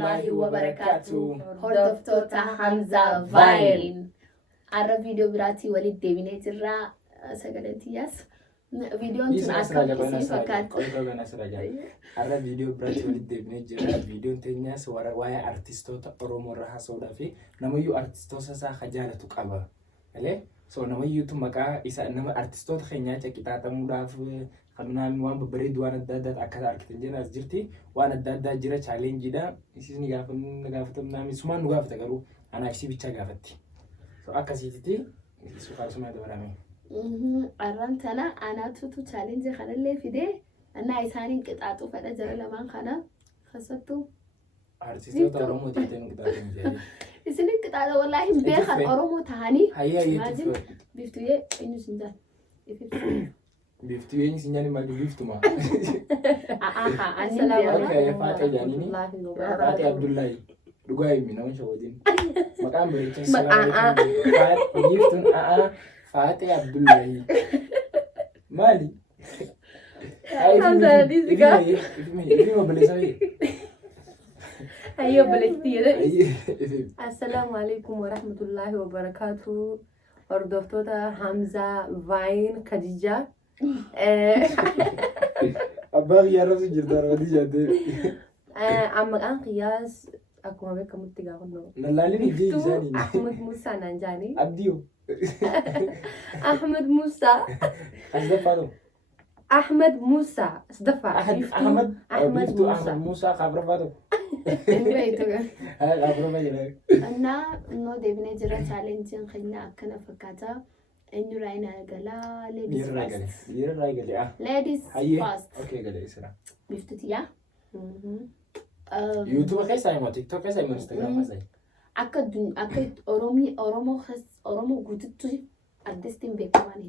warahmatullahi wabarakatuh. Hordoftoota Hamza Vine. Arra video biraatti walitti deebinee jirra. Sagalatiyaas. Videoon tun akka kisii fakkaatu. Arra video biraatti walitti deebinee jirra. Videoon teenyaas waa'ee artistoota Oromoo irraa haasa'uudhaa fi namayyuu artistoota isaa jaalatu qaba. So namayyuutu maqaa isa nama artistoota keenyaa qixaaxamuudhaaf kanaan waan babbareedu waan adda addaa akka arkitan jenna as jirti waan adda addaa jira chaalenjiidha isni gaafatamuu namni sumaan nu gaafata garuu anaaf si bicha gaafatti so akkasitti suufaasuma dabalame arran tana anaatutu chaalenji kanallee fide anna isaaniin qixaaxu fedha jara lamaan kana keessattuu artistoota Oromoo ta'een qixaaxamu isini qixaaxa wallahi beekan Oromoo tahanii hayya biftuyee eenyu sinjaan biftuyee sinjaan maal biftuma assalamu alaykum faate jaanini faate Abdullahi dhugaa himi nama shawadin maqaan bareechan salaam biftun faate Abdullahi mali Hamza disiga ifima balesawi ayo balesti Assalamu alaikum warahmatullahi wabarakatuh. Hordoftoota Hamza Vine Khadija. Abbaa xiyyaaratu jirta Khadija. Maqaan qiyyaas akkuma beekamutti gaafannoo. Nallaalin ijji isaanii. Ahmed Musa naan jaanii. Abdiyo. Ahmed Musa. Asdafaadho. Ahmed Musa. Asdafa. Ahmed Musa Khabrafaadho. እና ኖ ደብነ ጅራ ቻሌንጅን ከኛ አከነ ፈካታ እኙ ራይና ገላ ሌዲስ ፋስት ኦኬ ገለ ይስራ ቢፍቱቲያ ዩቲዩብ ከሳይ ማ ቲክቶክ ከሳይ ማ ኢንስታግራም ከሳይ አከ ኦሮሞ ጉትቱ አዲስቲን ቤከማኒ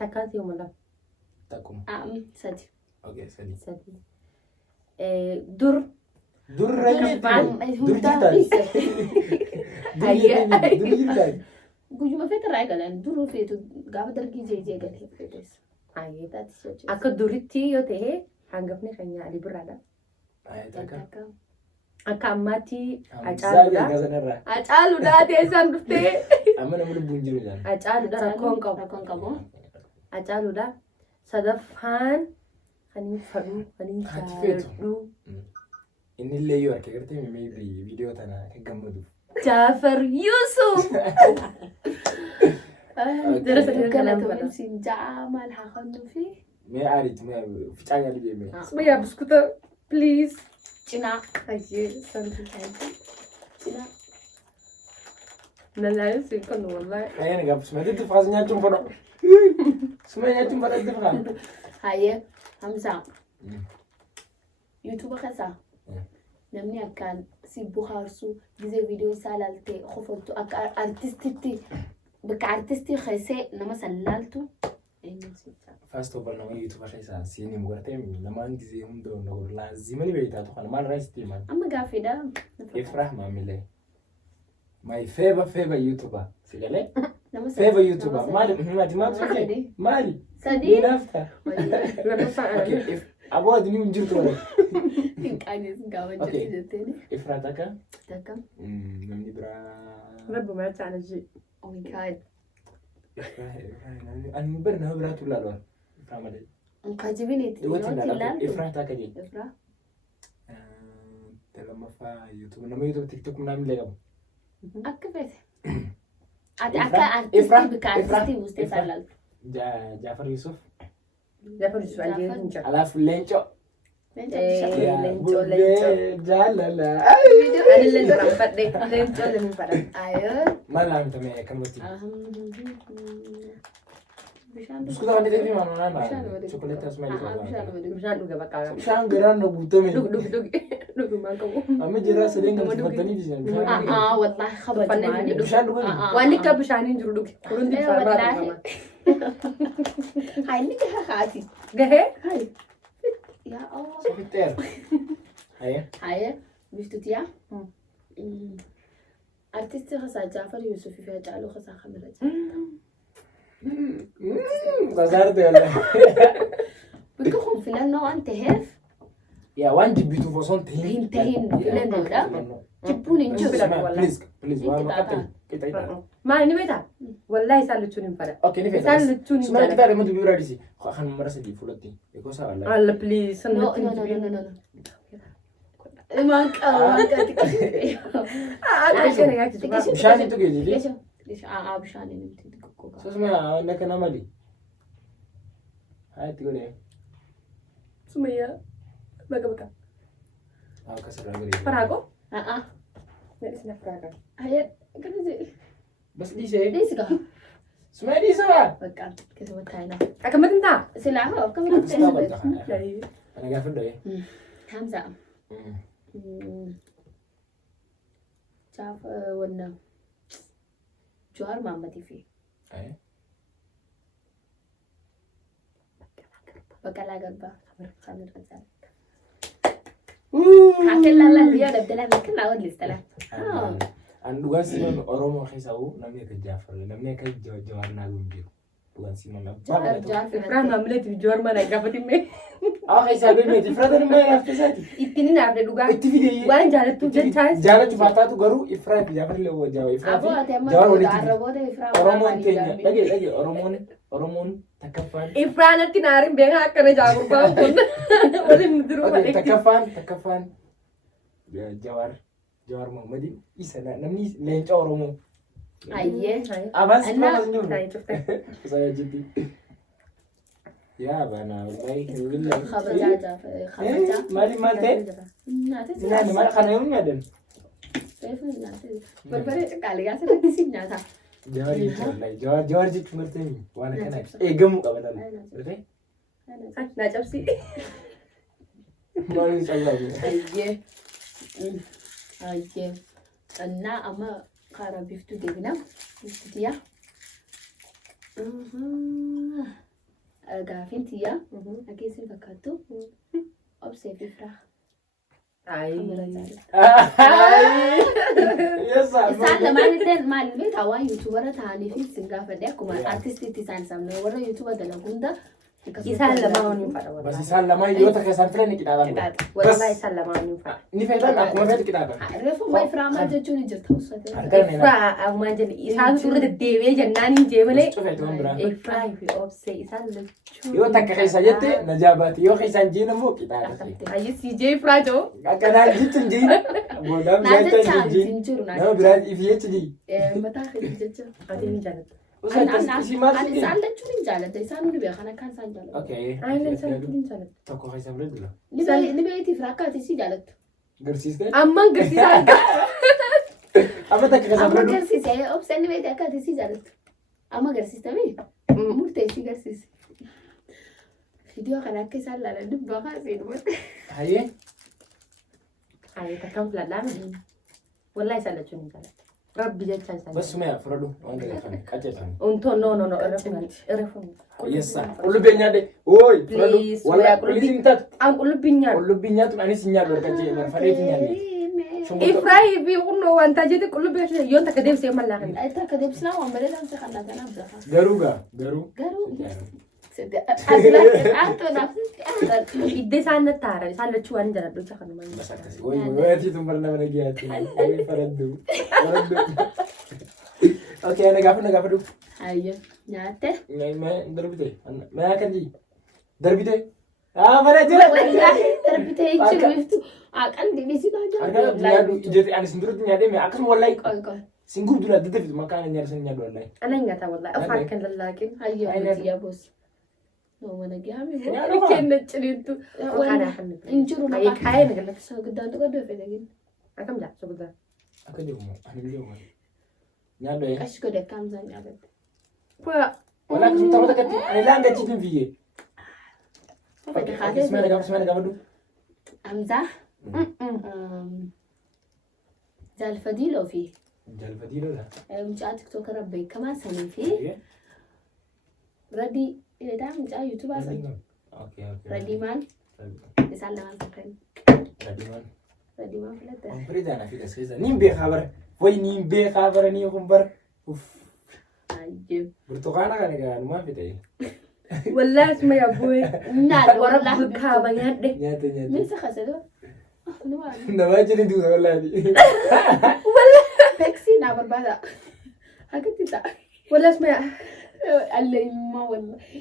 ተካት ይሞላ ታቁም ሰዲ ኦኬ ሰዲ dur guyyuma feetarraa eegalan duruu feetu gaafa dargii jeejee galee feetes. Akka duritti yoo ta'e hangafni keenya Ali Birraadha. Akka ammaatti Hacaaluudha. Hacaaluudha teessaan dhuftee. Amma nama lubbuun jiru jaan. Hacaaluudha rakkoon qabu. Hacaaluudha. Sadaffaan kan fadhu kan jaalladhu. Inni illee yoo arge gartee maybe viidiyoo tana kan gammadu. Jaafar Yusuf. Jara sadii kana ta'uun siin ja'a maal haa kannuu fi. Mee aariitu mee ficaa yaadu deemee. Sumayyaa biskuuta please. Cinaa. Ayyee santi taa'ee. Cinaa. Nalaayin siin kan wallahi. Kaayeen gaaf sumayyaa faas nyaachuun fadho. Sumayyaa nyaachuun fadhatti fakaa. Hayyee Hamza. YouTube kasa. Namni akkaan si buhaarsu gizee viidiyoo isaa laaltee qofattu akka artistitti bakka artistii keessee nama san laaltu First of all nama YouTube keessaa siinii mugartee namaan gizee hunda onnoor laazimani beektaatu kana maal raayistii man amma gaaffiidha Ifrah Maamile my favorite YouTuber sigalee favorite YouTuber maali sadii nafta okay Abo adini unjirtu wala. Hinqaanis gaafa jirti jetteeni. Ifraa takka. Namni biraa. Rabbi maa chaalenji. Oh my god. Ani bar nama biraa tu laalwa. Ifraa malee. Kajibineeti. Ifraa takka jee. Ifraa. Lammaffaa YouTube nama YouTube TikTok namni illee qabu. Akka feete. Akka artistii bika artistii buustee saalaaltu. Jaafar Yusuf. Jaafar Yusuf ajjeesu hin jiru. Alaaf Leenco. Leenco. Jaalala. Ani leenco raanfadhe. Leenco lemin fadha. Ayoo. Maal laamtame akkamatti? Bishaan Biskuuta waan ta'eef maal naan chokoleetii asuma Bishaan dhuga bakka. Bishaan garaan na guutame. Dhugu maan qabu. Amma jira sadeen kan tuffatanii bishaan. wallahi khabajmaa. Bishaan dhugan. Waan akka bishaaniin jiru dhugi. Kunuun bishaan raafama. Hai ni haati. Gahee? Hai. Ya Allah. Sofiteer. Haye biftutiya. Artisti khasa Jaafar Yusuf fi Hacaaluu khasa Khamira. Bazaar de wala. بكم filannoo waan ta'eef yaa waan jibbiituuf osoo hin hin tahin filannoodha. Jibbuun hin jiru. Please waan maqaa qixa. Maal ni beektaa? Wallaahi isaan luchuun hin fada. Okay, ni fedha. Isaan luchuun hin Suma fada. kita ada mau bibir di sini. Akan marah sedih fulati. Eko salah. Alla please. No. Maka. Bishaan itu gitu jadi. Bishaan ini tidak. So semua anda kena mali. Hai tiga deh. Sumaya. Baga. Aku kasih lagi. Parago? Nggak sini parago. Ayat kan sih. Bas di sini. Di sini. Semua di sana. Baka kesempatan Thailand. Akan matinta. Sila ako kami Selamat. Jadi. Ana gafin da. Hamza. Chaf wannan Johar Muhammad fi. Bakala garba. Khamir Ghazali. Kakel lala dia da dalan kan awal listala. An dugan sinon Oromo khisawu namne ka Jafar namne ka Jawar na gumbi. Dugan sinon na. Ifrah mamlet Johar mana gafatin me. Khisa be me ifrah na me rafisati. Itini na abde duga. Itini Waan jaalatu jechaa. Jaalatu faataatu garuu ifrah Jafar le wo Jawar ifrah. Jawar walitti. Oromoon teenya dhage Oromoon takaffaan. Ifrah natti naarin beeka akkana jaagurbaan kun. Waliin duruu Okay, takaffaan. Jawar Muhammadi isa namni leenca Oromoo. Ayyee. Avans Anna. jiru. Saya cufte. Saya jadi. Ya bana wallahi billahi. Khabaja. Mali malte. Nani mala kana yung ngaden. Berbeda sekali ya sudah di sini nyata. Jawar itu wallahi. Jawar jitu ngerti. Wana kana. Gemu kabanan. Berarti? Na capsi. Mali sallah. Ayyee. Anna ama kara biftu deebina. Biftiya. Gaafin tiyya. Akeessin fakkaattu. Obsee fi firaa. Isaan lamaan illee maal beektaa waan yuutuubara ta'anii fi isin gaafadhe akkuma artistiitti isaan sabne warra yuutuuba dalagu hunda. Isaan lamaan hin fada. Bas isaan lamaan yoo takka isaan filan ni qixaadhaan. Wallahi isaan lamaan hin fada. Ni feetan akkuma feetu qixaadhaan. Reefu ma Ifraa maal jechuun ni jirta uffate. Ifraa ahumaan jenne isaan suurri deddeebi'ee jennaan hin jee malee. Cufeetu waan biraa. Ifraa fi obsee isaan lachuu. Yoo takka keessa jette na jaabaati yoo keessaan jiin immoo qixaadha. Ayyis jee Ifraa joo. Akkanaan jechuun jiin. Boodaan Naa jechaan jechaan jiin. hin jiru naa Nama biraan ifi jechu jiin. mataa keessa jecha. Ati ni jaalladha. Ani isaan lachuun hin jaalladha isaan hundi beekan akka isaan jaalladha. Okay. Ayileen isaan ni jaalladha. Tokko keessa bira dura. Ni beekti Ifraa akka ati si jaallattu. Garsiistee? Amman garsiisaa argaa. Amma takka keessa Amma bira dura. garsiisee obseen ni beekti akka ati si jaallattu. Amma garsiistamee murteessii garsiise. Viidiyoo kana akka isaan laalan dubbaa kaasee dhumate. Hayyee. Ayi takkam filadhaan. Wallahi isaan lachuu ni jaalladha. Rabbi jecha isaan. Basuma yaa fudhadhu waan galaafame qaceefame. Untoon no irreeffamu. Yessa qullubbii nyaadhe ooyi fudhadhu Please, wala waa qullubbii hin taatu An qullubbii nyaadhu. qullubbii nyaatu anis hin nyaadhu argachee marfadheetti nyaadhe. Ifraa fi kunoo wanta jeeti qullubbii ashee yoon takka deebisee mallaa kan. Ayta akka deebisnaa waan bareedaa ta'e kan laatan abdafa. Garuu Idde isaan natti haara isaan lachuu waan jala dhucha kan nama. bas akkasii ooyi waati tun bara nama nagiyaati ooyi faraddu. Okay ana gaafa dhufu. Ayyo nyaatte. Darbite maa kan jii darbite. Mana jira. Darbite jechuun biftu aqal dibisi Argaa taajaa. nyaadhu ijjeete ani sinduratti nyaadhee mee akkasuma wallahi Qoy. singub dura adda tafitu maqaan nyaadha san nyaadhu wallahi. Ana nyaata wallahi afaan kan lallaaqin. Ayyo miti yaa boos. No mana gaami bo. Nyaadhu Kenna ciliintu. Kana kan. Injiru na Ayi kaayee na galata. So giddaan tuqa dhoofee dhagin. Akam jaa sobudaa. akka jiru ani illee waan nyaadhu ee. Qashi godhe akkam isaan nyaatatte. Kuya. Wala akkasuma tapha takkatti ani laan gachiitiin fiyyee. Fafete kaatee. Bismillah gaafadhu. Amzaa. Jaalfadiiloo fi Jalfadiiloodha. mucaa tiktookara beekamaa sanii fi radii dheedaa mucaa yuutuubaa sanii. Radii maal? Isaan lamaan sakkan. Radii maal filatte? Firiidhaan fi gaseessa niin beekaa bara. Wayi niin beekaa bara niin kun bara. Ayyee. Burtukaana kan egaa numaan fite. Wallahi isma ya boy. Nyaata Warab wallahi. kaaba nyaadhe. Nyaata nyaata. Meesha kasado. Namaa jedhi duuba wallahi. Beeksii naa barbaada. Akkatti ta'a. Wallahi isma ya. Allah immoo wallahi.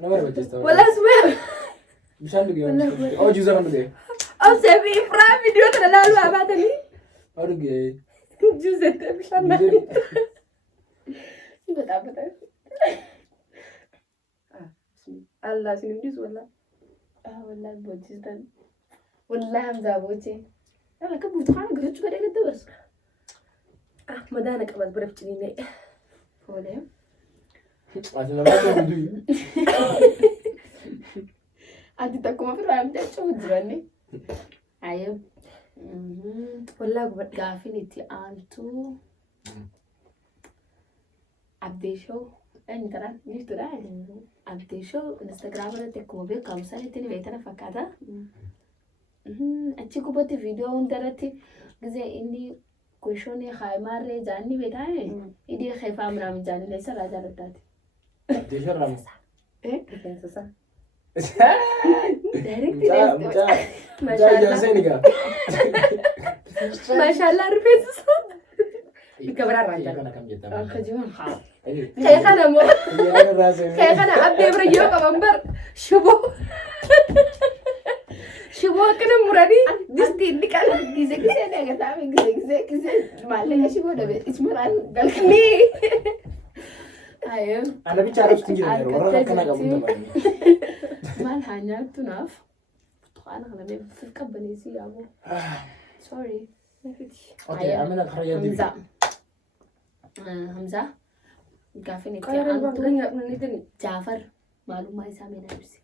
Nama barbaachista. Wallahi isma ya. Bishaan dhugee. Oh juusa kan dhugee. Absebi ifra video tana laalu abaatani. Oh dhugee. Juusa bishaan na. በጣም Allah sini dis wallahi. wallahi boojistan. Wallahi hamza booje. Yalla ka burtukaan garachu gadee gadda bas. Madana qabas barafchini ne. Foole. Ati namaa jedhi. Ati takkuma firraa amjachuu jiranne. Ayo. Wallahi gubad. Gaafin itti aantu. Abdeeshoo inni taraan jirtudha. Abdeeshoo Instagram irratti akkuma beekamu sanitti ni beekana fakkaata. Achi gubbatti viidiyoo hundarratti gisee inni kushoni khaymaarree jaanni beekame idii khayfaa miraam jaanni leessa irraa jaalattaati. Abdeeshoo ramu. Sasa. Mashallah rifeensa. Dikabaraa raajaa. Akka jiran haa. Kayak kana mo. Kayak kana abdee bira yoo qaban bar shiboo. Shiboo akkana muranii distii inni qala. Gisee ni agartame gisee maallaqa shiboo dhabe ismaraan galkani. Ayo. Ana bicha arabs tinggi ni orang kana kamu teman. Maal haa nyaattu naaf. Burtukaana kana mee qabbaleessi yaaboo. Sorry. Okay, amina kharaja dibi. Hamza. Gaafin itti Kayak aantu. orang nggak menit Jaafar maalummaa isaa mee na ibsi.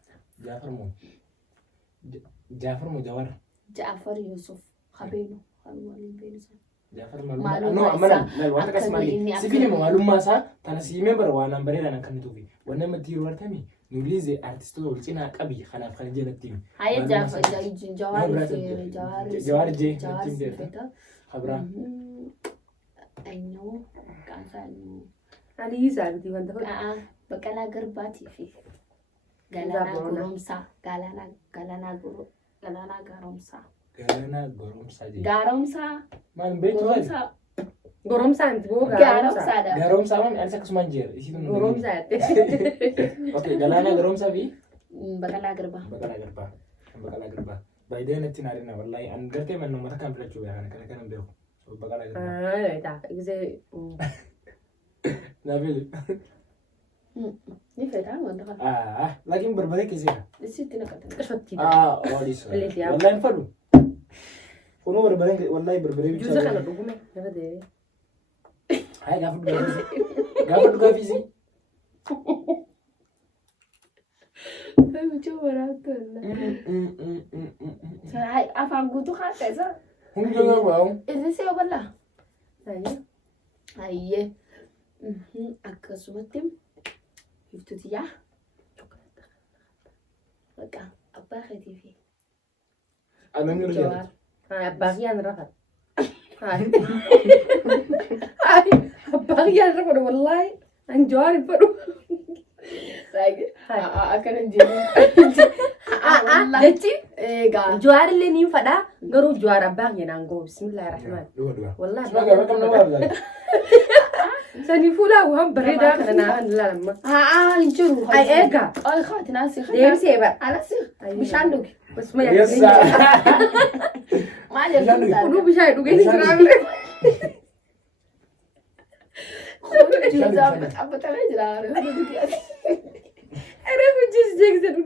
Jaafar mo Jawar. Jaafar Yusuf Habeenu waliin beeksisan. Jaafar Maalummaa no amana mel wanta kas akkamii mali. inni Sifini mo malumma sa tana si member wa nan bare nan kan tufi. Wannan matiru wartami nulize artist to ulcina qabi khanaaf kan jelatti. Haye Jaafar Jawar je Habra. I know kansan. Ali sabiti wanta ho. Baqqalaa Garbaatii fi Galaanaa Gaaromsaa. Galaanaa Gaaromsaa. Galana goromsa je. Gaaromsaa. Man beetu fadi. Goromsa anti bo Gaaromsaadha. Goromsa man alsa kusuman jer. Isi tun. Goromsa ate. Okay, galana goromsa bi. Baqqalaa Garbaa. Bakala Garba. By then it's not in wallahi an garte man no mata kan plachu ya kan beeku. So Bakala Garba. Ta ize. Nabil. Ni fedhaan wanta kana. Lakin barbare kisi. Isitti naqatan. Qashatti. Odis. Eliti ya. Wallahi fadu. Kono barbare wallahi barbare bicha. Juusa kana dhugume. Nama de. Hai gafu gafisi. Mucuu waraabtolla. Hai afaan guutuu haasa'isa. Hundi ngaa baa'u. Inni see obala. Ayo. Hayyee. Akkasumatti hiftuutiyaa. Bakka abbaa keetii fi Anam ngi Jawaar. Bagian rahat. Hai. Bagian rahat wallahi. Anjor padu. Like akkana jedhu. Jechi Egaa. juara le ni fada garu juara bagian anggo bismillahirrahman. Dua. Wallahi. Semoga mereka mendengar. Sani fula wa bereda kana lama. Hinjiru. Ay ega. Ay khaatina si Dewi khaatina. seba. Alasi bishaan dhugi. Basma ya. Yes. Maal jedhu. Kudu bisa duge ni sirabe. Juusaa abbatame jira. Era kujis jek zed